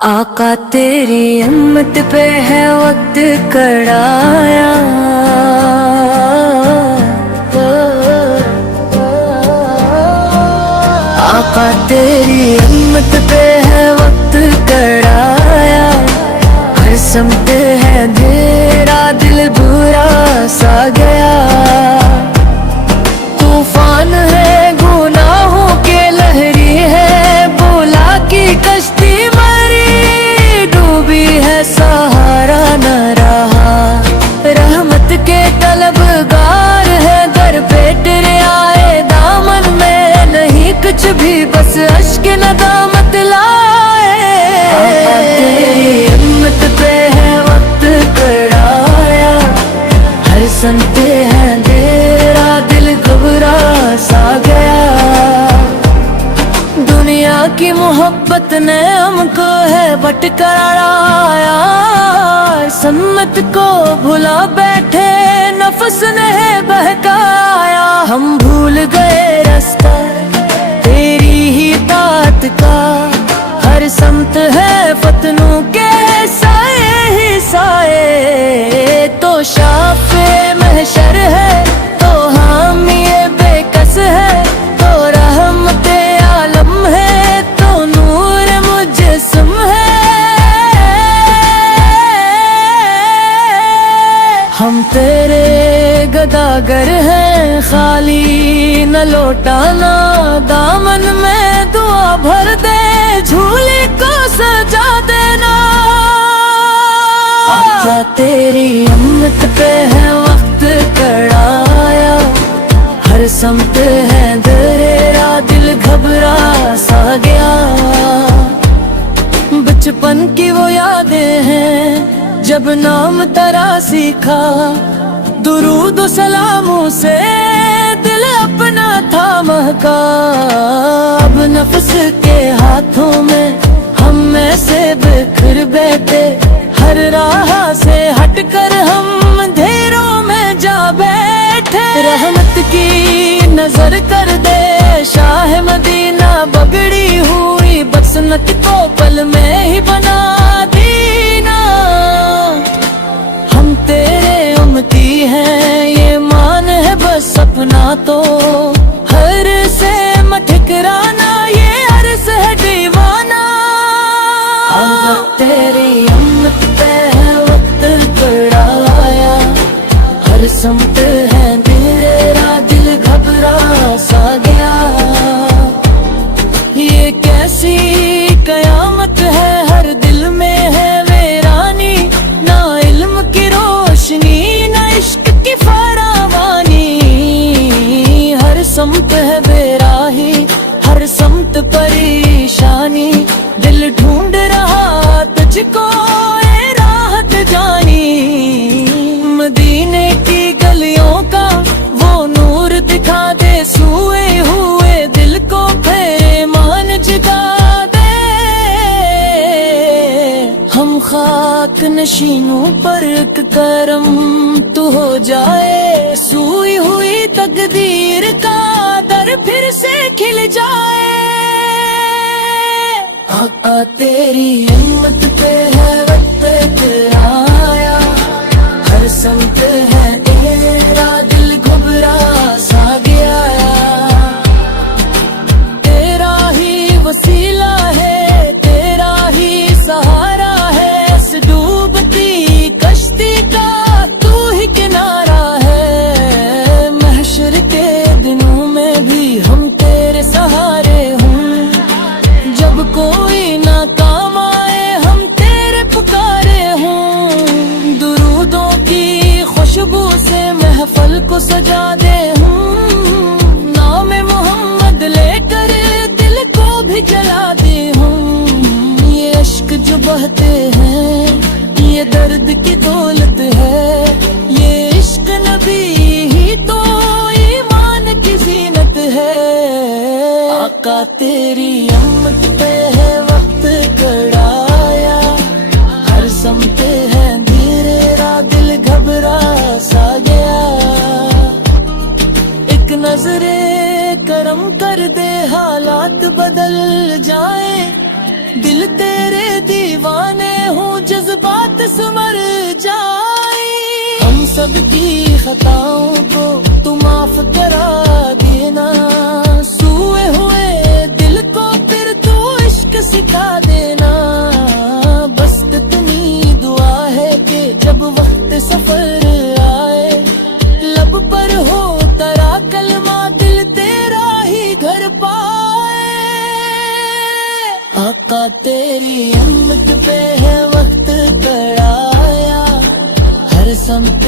आका तेरी हिम्मत पे है वक्त कड़ाया। आका तेरी हिम्मत पे है वक्त कड़ाया। हर समत है अंधेरा, दिल बुरा सा गया। तूफान है गुनाहों के लहरी है, बोला की कश्ती मरी डूबी है, सहारा न रहा। रहमत के तलबगार है, दर पे तेरे आए दामन में नहीं कुछ भी, बस अश्क नदामत लाए। तेरी हिम्मत पे है वक्त कड़ाया। हर संते हैं तेरा, दिल घबरा सा गया। दुनिया की मोहब्बत ने हमको है भटकाया। सम्मत को भुला बैठे नफ्स ने बहकाया। हम भूल गए रास्ता तेरी ही तात का। हर समत है फतनों के साए ही साए। तो शाफे महशर है, तो हामी बेकस है, तो रहमते आलम है, तो नूर मुजस्सम है। हम तेरे गदागर हैं, खाली न लौटाना। दामन में दुआ भर दे, झूले को सजा देना। आका तेरी हिम्मत पे है वक्त कड़ाया। हर समत है दरेरा, दिल घबरा सा गया। बचपन की वो यादें हैं, जब नाम तेरा सीखा। दुरूद सलामों से दिल अपना था महका। अब नफ्स के हाथों में हम में से बिखर बैठे। हर राह से हटकर हम अंधेरों में जा बैठे। रहमत की नजर कर दे शाह मदीना, बगड़ी हुई बसनत को पल में ही बना दीना। हम तेरे उम्मती हैं, ये मान है बस अपना। तो हर से मठकराना, ये अर्ज़ है दीवाना। तेरी हिम्मत पे है वक्त कड़ाया। हर समत है तेरा, दिल घबरा सा गया। ये कैसी कयामत है, हर दिल में है वीरानी। ना इल्म की रोशनी, ना इश्क की फरावानी। हर समत है बेराही, हर समत परेशानी। दिल ढूंढ रहा तुझको ए राहत जानी। मदीने की गलियों का वो नूर दिखा दे, सोए हुए दिल को फेरे मान जगा दे। हम खाक नशीनों पर एक करम तू हो जाए। सोई हुई तकदीर का दर फिर से खिल जाए। आका तेरी हिम्मत पे है वक्त कड़ाया। हर समत है तेरा, दिल घबरा सा गया। तेरा ही वसीला है, तेरा ही सहारा है। इस डूबती कश्ती का तू ही किनारा है। महशर के दिनों में भी हम तेरे सहारे हूँ। जब कोई ना काम आए हम तेरे पुकारे हूँ। दुरूदों की खुशबू से महफल को सजा दे हूँ। नाम मोहम्मद लेकर दिल को भी जला दे हूँ। ये अश्क जो बहते हैं, ये दर्द की दौलत है। ये इश्क नबी ही तो ईमान की जीनत है। आका तेरी हिम्मत पे है वक्त कड़ाया। हर समत है तेरा, दिल घबरा सा गया। एक नजरे करम कर दे, हालात बदल जाए। दिल तेरे दीवाने हूँ जज्बात सिमर जाए। हम सबकी खताओं को तू माफ करा देना, सोए हुए दिल को फिर तू इश्क सिखा देना। बस इतनी दुआ है कि जब वक्त सफर आए, लब पर हो तेरा कलमा दिल तेरा ही घर पाए। आका तेरी उम्मत पे है वक्त कड़ाया, हर समत